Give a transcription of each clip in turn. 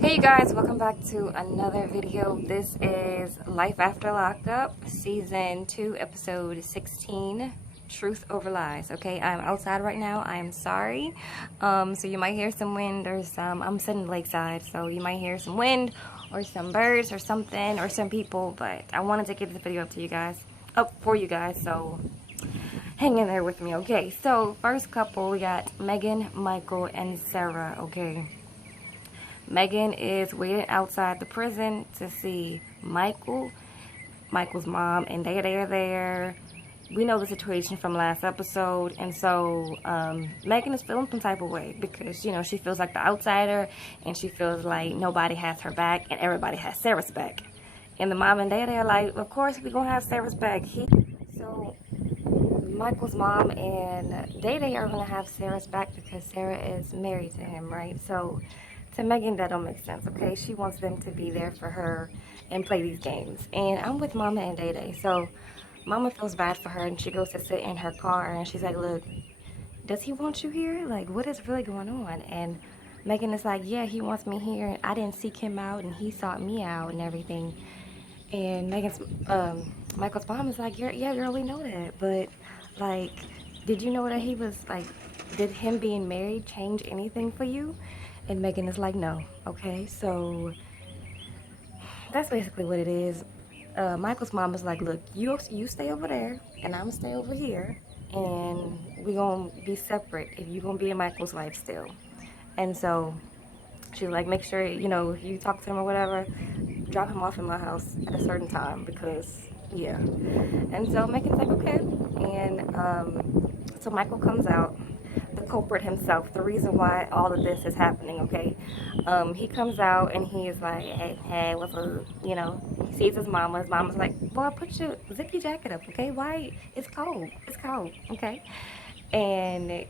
Hey you guys, welcome back to another video. This is Life After Lockup, Season 2, Episode 16, Truth Over Lies. Okay, I'm outside right now. I am sorry. So you might hear some wind or I'm sitting lakeside, so you might hear some wind or some birds or something or some people, but I wanted to get this video up for you guys, so hang in there with me, okay? So, first couple, we got Megan, Michael, and Sarah, okay? Megan is waiting outside the prison to see Michael's mom, and they are there. We know the situation from last episode, and so Megan is feeling some type of way because, you know, she feels like the outsider, and she feels like nobody has her back, and everybody has Sarah's back. And the mom and dad are like, of course we're going to have Sarah's back. So Michael's mom and Day are going to have Sarah's back because Sarah is married to him, right? So to Megan, that don't make sense, okay? She wants them to be there for her and play these games. And I'm with Mama and Day. So Mama feels bad for her, and she goes to sit in her car, and she's like, look, does he want you here? Like, what is really going on? And Megan is like, yeah, he wants me here. I didn't seek him out, and he sought me out and everything. And Michael's mom is like, yeah, girl, we know that. But, like, did you know that he was, like, did him being married change anything for you? And Megan is like, no. Okay, so that's basically what it is. Michael's mom is like, look, you stay over there, and I'm gonna stay over here, and we gonna be separate if you gonna be in Michael's life still. And so she's like, make sure, you know, if you talk to him or whatever, drop him off in my house at a certain time because, yeah. And so Megan's like, okay. And so Michael comes out, the culprit himself, the reason why all of this is happening, okay? He comes out and he is like, hey, what's up? You know, he sees his mama. His mama's like, boy, zip your jacket up, okay? Why? It's cold, okay? And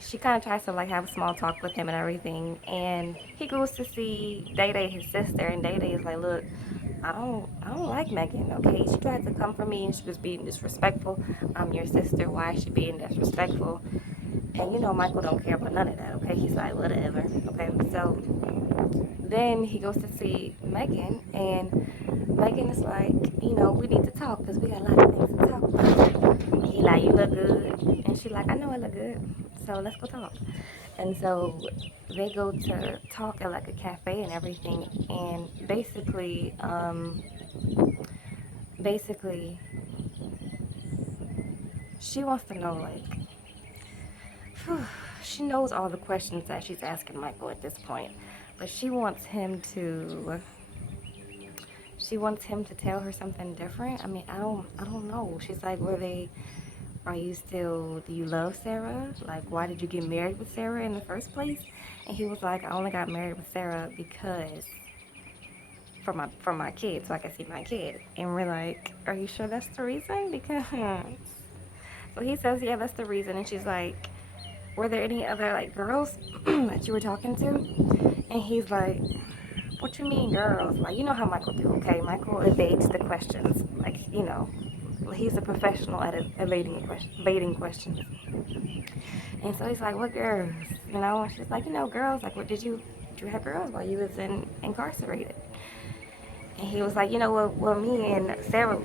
she kind of tries to like have a small talk with him and everything, and he goes to see Day, his sister, and Day is like, look, I don't like Megan, okay? She tried to come for me and she was being disrespectful. I'm your sister, why is she being disrespectful? And you know Michael don't care about none of that, okay? He's like, whatever, okay? So then he goes to see Megan, and Megan is like, you know, we need to talk because we got a lot of things to talk about. He like, you look good, and she like, I know I look good, so let's go talk. And so they go to talk at like a cafe and everything, and basically she wants to know, like, she knows all the questions that she's asking Michael at this point, but she wants him to tell her something different. I mean, I don't know. She's like, do you love Sarah? Like, why did you get married with Sarah in the first place? And he was like, I only got married with Sarah because for my kid, so I can see my kid. And we're like, are you sure that's the reason? Because so he says, yeah, that's the reason. And she's like, were there any other like girls that you were talking to? And he's like, what you mean girls? Like, you know how Michael do, okay? Michael evades the questions. Like, you know, he's a professional at evading questions. And so he's like, what girls? You know, and she's like, you know, girls, like, what did you have girls while you was incarcerated? And he was like, you know what, well, me and Sarah,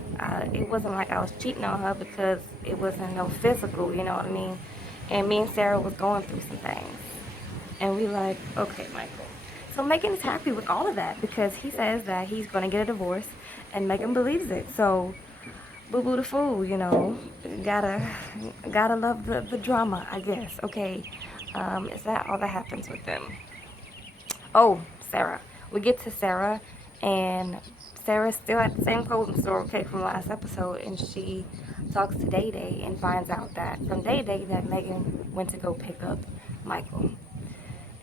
it wasn't like I was cheating on her because it wasn't no physical, you know what I mean? And me and Sarah was going through some things. And we like, okay, Michael. So Megan is happy with all of that because he says that he's going to get a divorce, and Megan believes it. So, boo-boo the fool, you know, gotta love the drama, I guess. Okay, is that all that happens with them? Oh, Sarah. We get to Sarah, and Sarah's still at the same clothing store, okay, from last episode, and she talks to Day and finds out that from Day that Megan went to go pick up Michael.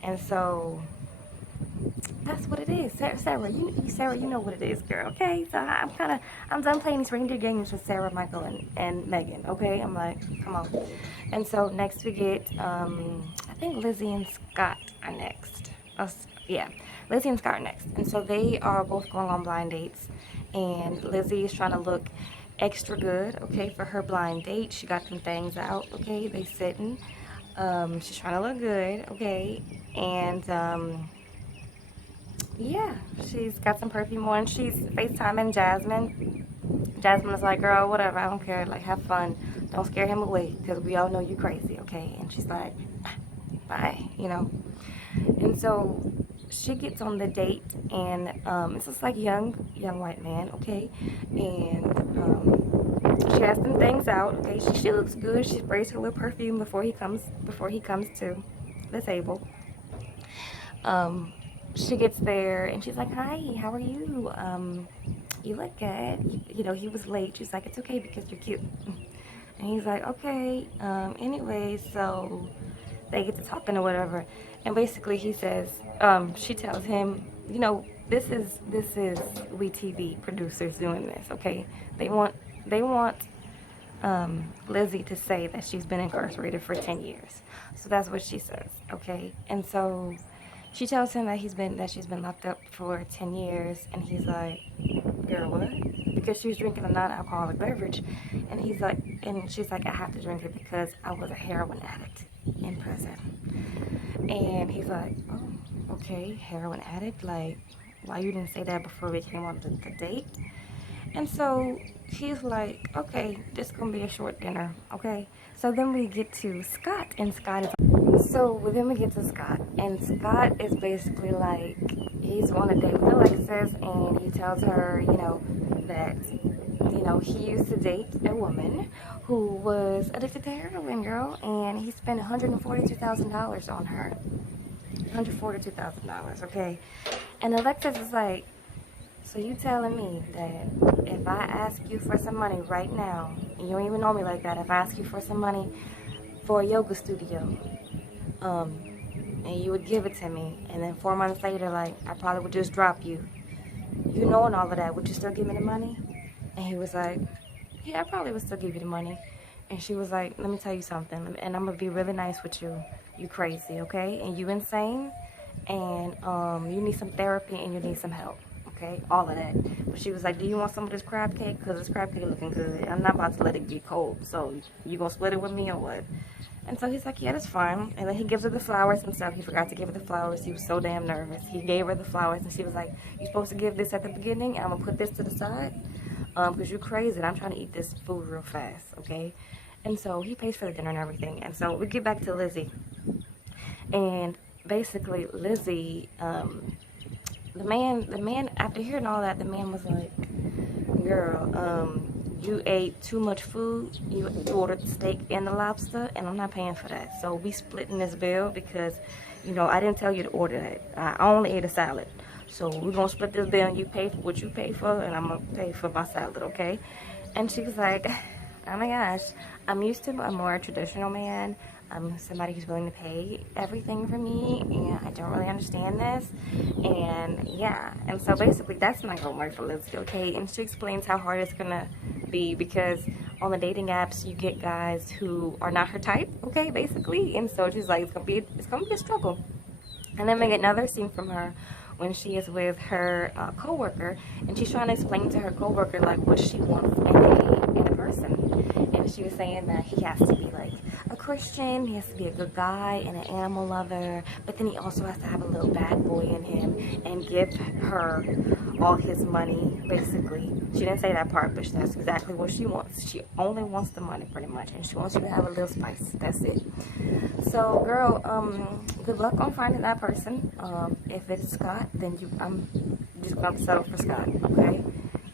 And so that's what it is. Sarah, you know what it is, girl, okay? So I'm done playing these reindeer games with Sarah, Michael, and Megan, okay? I'm like, come on. And so next we get, I think Lizzie and Scott are next. Yeah, Lizzie and Scott are next. And so they are both going on blind dates, and Lizzie is trying to look extra good, okay, for her blind date. She got some things out, okay? They sitting. She's trying to look good, okay? And yeah, she's got some perfume on. She's FaceTiming Jasmine. Jasmine is like, girl, whatever, I don't care. Like, have fun. Don't scare him away, because we all know you crazy, okay? And she's like, bye, you know? And so she gets on the date, and it's just like young white man, okay? And she has some things out, okay? She looks good. She sprays her little perfume before he comes to the table. She gets there and she's like, hi, how are you? You look good. You know, he was late. She's like, it's okay because you're cute. And he's like, okay. Anyway, so they get to talking or whatever. And basically he says, she tells him, you know, this is we TV producers doing this, okay? They want Lizzie to say that she's been incarcerated for 10 years. So that's what she says, okay? And so she tells him that she's been locked up for 10 years, and he's like, girl, what? Because she was drinking a non-alcoholic beverage, and she's like, I have to drink it because I was a heroin addict in prison. And he's like, oh, okay, heroin addict? Like, why you didn't say that before we came on the date? And so he's like, okay, this is gonna be a short dinner, okay? So then we get to Scott, and then we get to Scott, and Scott is basically like, he's on a date with Alexis, and he tells her, you know, that, you know, he used to date a woman who was addicted to heroin, girl, and he spent $142,000 on her. $142,000, okay? And Alexis is like, so you telling me that if I ask you for some money right now, and you don't even know me like that, if I ask you for some money for a yoga studio, and you would give it to me, and then 4 months later, like, I probably would just drop you. You knowing all of that, would you still give me the money? And he was like, yeah, I probably would still give you the money. And she was like, let me tell you something, and I'm gonna be really nice with you. You crazy, okay? And you insane, and you need some therapy, and you need some help. Okay, all of that. But she was like, do you want some of this crab cake? Because this crab cake looking good. I'm not about to let it get cold. So you gonna split it with me or what? And so he's like, yeah, that's fine. And then he gives her the flowers and stuff. He forgot to give her the flowers. He was so damn nervous. He gave her the flowers, and she was like, you supposed to give this at the beginning, and I'm gonna put this to the side? Because you're crazy, and I'm trying to eat this food real fast, okay? And so he pays for the dinner and everything. And so we get back to Lizzie. And basically, Lizzie, the man, after hearing all that, the man was like, girl, you ate too much food. You ordered the steak and the lobster, and I'm not paying for that. So we splitting this bill because, you know, I didn't tell you to order that. I only ate a salad. So we're going to split this bill, and you pay for what you pay for, and I'm going to pay for my salad, okay? And she was like, oh my gosh, I'm used to a more traditional man. I'm somebody who's willing to pay everything for me, and I don't really understand this. And yeah, and so basically that's not gonna work for Lizzie, okay? And she explains how hard it's gonna be because on the dating apps you get guys who are not her type, okay, basically. And so she's like, it's gonna be a struggle. And then we get another scene from her when she is with her co-worker, and she's trying to explain to her co-worker like what she wants in a person. And she was saying that he has to be like a Christian, he has to be a good guy and an animal lover, but then he also has to have a little bad boy in him and give her all his money, basically. She didn't say that part, but that's exactly what she wants. She only wants the money, pretty much, and she wants you to have a little spice. That's it. So, girl, good luck on finding that person. If it's Scott, then I'm just going to settle for Scott, okay?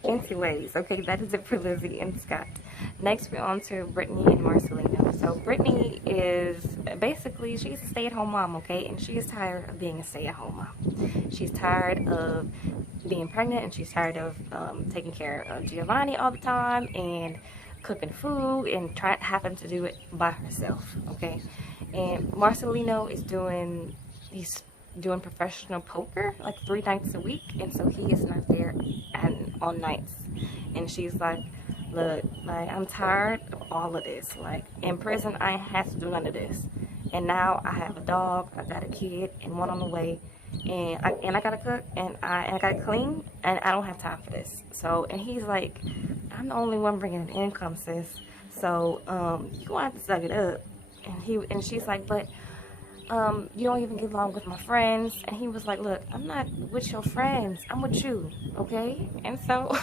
Anyways, okay, that is it for Lizzie and Scott. Next, we're on to Brittany and Marcelino. So, Brittany is basically, she's a stay-at-home mom, okay? And she is tired of being a stay-at-home mom. She's tired of being pregnant, and she's tired of taking care of Giovanni all the time and cooking food and having to do it by herself, okay? And Marcelino is doing professional poker like 3 nights a week, and so he is not there on nights. And she's like, look, like, I'm tired of all of this. Like, in prison I ain't have to do none of this, and now I have a dog, I got a kid, and one on the way, and I gotta cook, and I gotta clean, and I don't have time for this. So, and he's like, I'm the only one bringing an income, sis, so you gonna have to suck it up. And she's like, but you don't even get along with my friends. And he was like, look, I'm not with your friends, I'm with you, okay? And so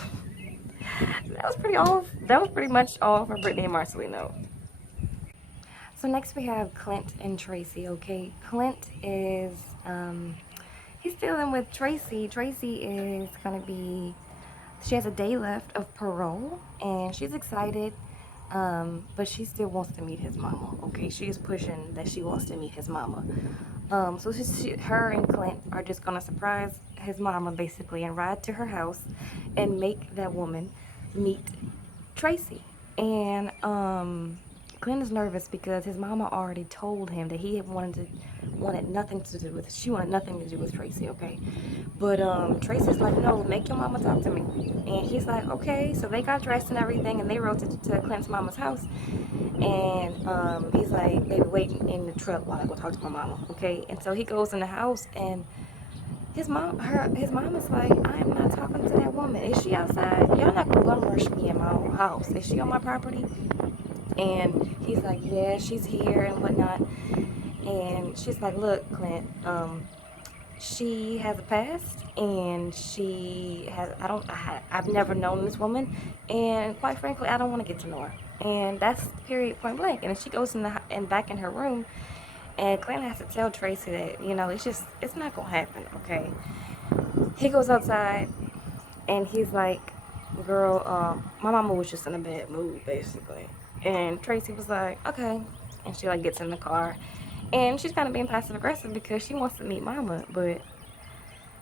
that was pretty off. That was pretty much all for Brittany and Marcelino. So next we have Clint and Tracy, okay? Clint is, he's dealing with Tracy. Tracy is gonna be, she has a day left of parole, and she's excited, but she still wants to meet his mama, okay? She is pushing that she wants to meet his mama. So her and Clint are just gonna surprise his mama, basically, and ride to her house and make that woman meet Tracy. And, Clint is nervous because his mama already told him that he had wanted nothing to do with, she wanted nothing to do with Tracy, okay? But Tracy's like, no, make your mama talk to me. And he's like, okay. So they got dressed and everything, and they rode to Clint's mama's house. And he's like, baby, wait in the truck while I go talk to my mama, okay? And so he goes in the house, and his mom is like, I am not talking to that woman. Is she outside? Y'all not gonna bum rush me in my own house. Is she on my property? And he's like, yeah, she's here and whatnot. And she's like, look, Clint, she has a past, and I've never known this woman, and quite frankly, I don't want to get to know her. And that's period, point blank. And then she goes back in her room, and Clint has to tell Tracy that, you know, it's not gonna happen, okay? He goes outside, and he's like, girl, my mama was just in a bad mood, basically. And Tracy was like, okay. And she like gets in the car, and she's kind of being passive aggressive because she wants to meet mama. But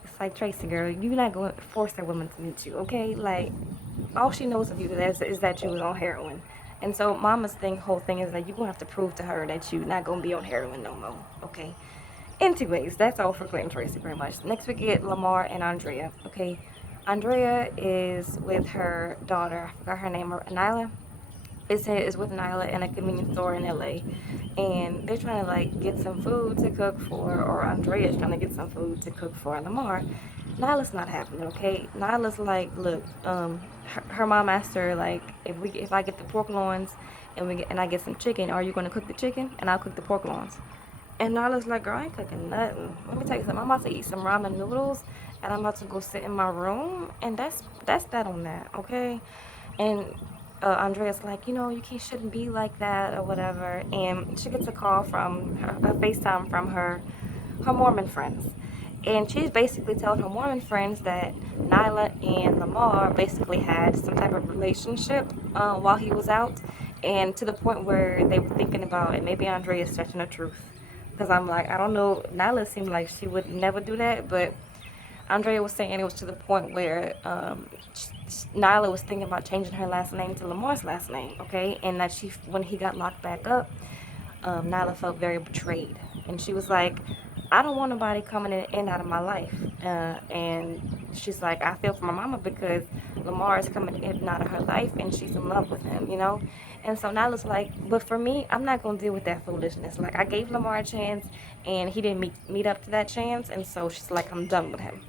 it's like, Tracy, girl, you're not going to force that woman to meet you, okay? Like, all she knows of you is that you was on heroin. And so mama's whole thing is that you're going to have to prove to her that you're not going to be on heroin no more, okay? Anyways, that's all for Clint and Tracy, pretty much. Next we get Lamar and Andrea, okay? Andrea is with her daughter, I forgot her name, Nyla. Is with Nyla in a convenience store in LA, and they're trying to like get some food to cook for, or Andrea's trying to get some food to cook for Lamar. Nyla's not having it, okay? Nyla's like, look, her mom asked her like, if I get the pork loins and I get some chicken, are you gonna cook the chicken and I'll cook the pork loins? And Nyla's like, girl, I ain't cooking nothing. Let me tell you something. I'm about to eat some ramen noodles, and I'm about to go sit in my room, and that's that on that, okay? And Andrea's like, you know, shouldn't be like that or whatever. And she gets a call from a FaceTime from her Mormon friends. And she's basically telling her Mormon friends that Nyla and Lamar basically had some type of relationship while he was out. And to the point where they were thinking about it, maybe Andrea's stretching the truth. Because I'm like, I don't know, Nyla seemed like she would never do that, but Andrea was saying it was to the point where Nyla was thinking about changing her last name to Lamar's last name, okay? And that when he got locked back up, Nyla felt very betrayed. And she was like, I don't want nobody coming in and out of my life. And she's like, I feel for my mama because Lamar is coming in and out of her life, and she's in love with him, you know? And so Nyla's like, but for me, I'm not going to deal with that foolishness. Like, I gave Lamar a chance, and he didn't meet up to that chance, and so she's like, I'm done with him.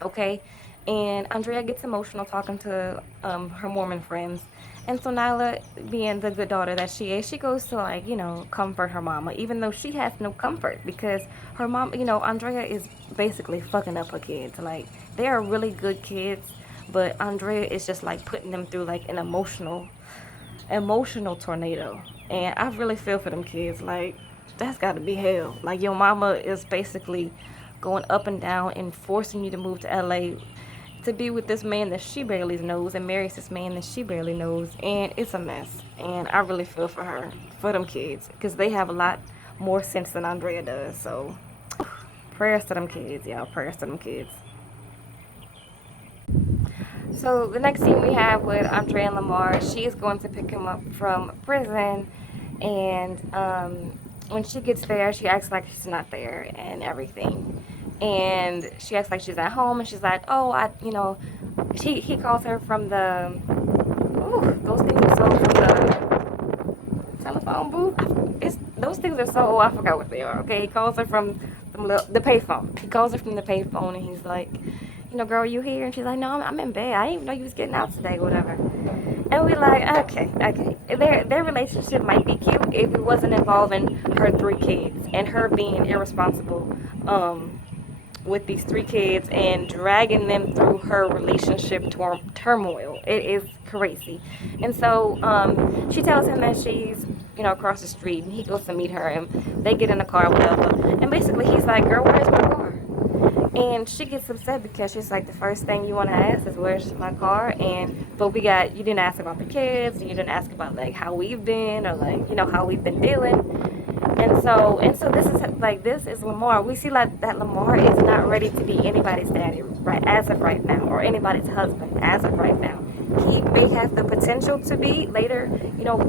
Okay, and Andrea gets emotional talking to her Mormon friends, and so Nyla, being the good daughter that she is, she goes to like, you know, comfort her mama, even though she has no comfort because her mom, you know, Andrea is basically fucking up her kids. Like, they are really good kids, but Andrea is just like putting them through like an emotional tornado, and I really feel for them kids. Like, that's got to be hell. Like, your mama is basically going up and down and forcing you to move to LA to be with this man that she barely knows and marries this man that she barely knows, and it's a mess. And I really feel for her, for them kids, because they have a lot more sense than Andrea does. So prayers to them kids, y'all. Prayers to them kids. So the next scene we have with Andrea and Lamar, she is going to pick him up from prison, and when she gets there, she acts like she's not there and everything. And she acts like she's at home, and she's like, oh, he calls her from the, those things are so from the telephone booth. Those things are so old, I forgot what they are, okay? He calls her from the payphone. He calls her from the payphone, and he's like, you know, girl, you here? And she's like, no, I'm in bed. I didn't even know you was getting out today, whatever. And we like, okay. Their relationship might be cute if it wasn't involving her 3 kids and her being irresponsible with these 3 kids and dragging them through her relationship turmoil. It is crazy. And so she tells him that she's, across the street, and he goes to meet her, and they get in the car, whatever. And basically he's like, girl, where's my car? And she gets upset because she's like, the first thing you want to ask is where's my car? But you didn't ask about the kids, you didn't ask about like how we've been, or like, how we've been dealing. This is Lamar. We see like that Lamar is not ready to be anybody's daddy right as of right now, or anybody's husband as of right now. He may have the potential to be later,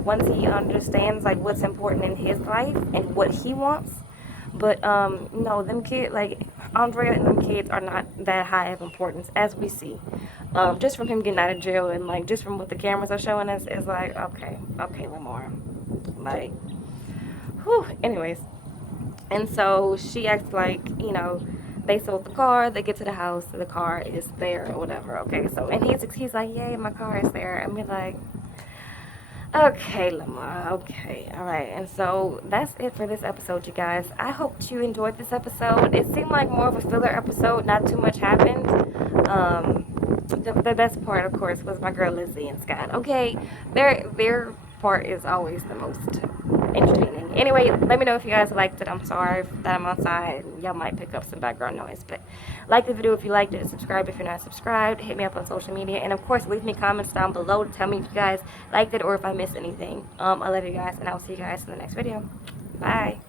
once he understands like what's important in his life and what he wants. But no, them kids, like Andrea and them kids are not that high of importance as we see. Just from him getting out of jail, and like just from what the cameras are showing us, is like, okay, Lamar, like, whew. Anyways, and so she acts like, they sold the car, they get to the house, the car is there or whatever. Okay, so and he's like, yay, my car is there, and we're like, okay, Lamar, okay, all right. And so that's it for this episode, you guys. I hope you enjoyed this episode. It seemed like more of a filler episode, not too much happened. The best part, of course, was my girl Lizzie and Scott. Okay, their part is always the most entertaining. Anyway, let me know if you guys liked it. I'm sorry that I'm outside and y'all might pick up some background noise, but like the video if you liked it, subscribe if you're not subscribed, hit me up on social media, and of course leave me comments down below to tell me if you guys liked it or if I missed anything. I love you guys, and I'll see you guys in the next video. Bye.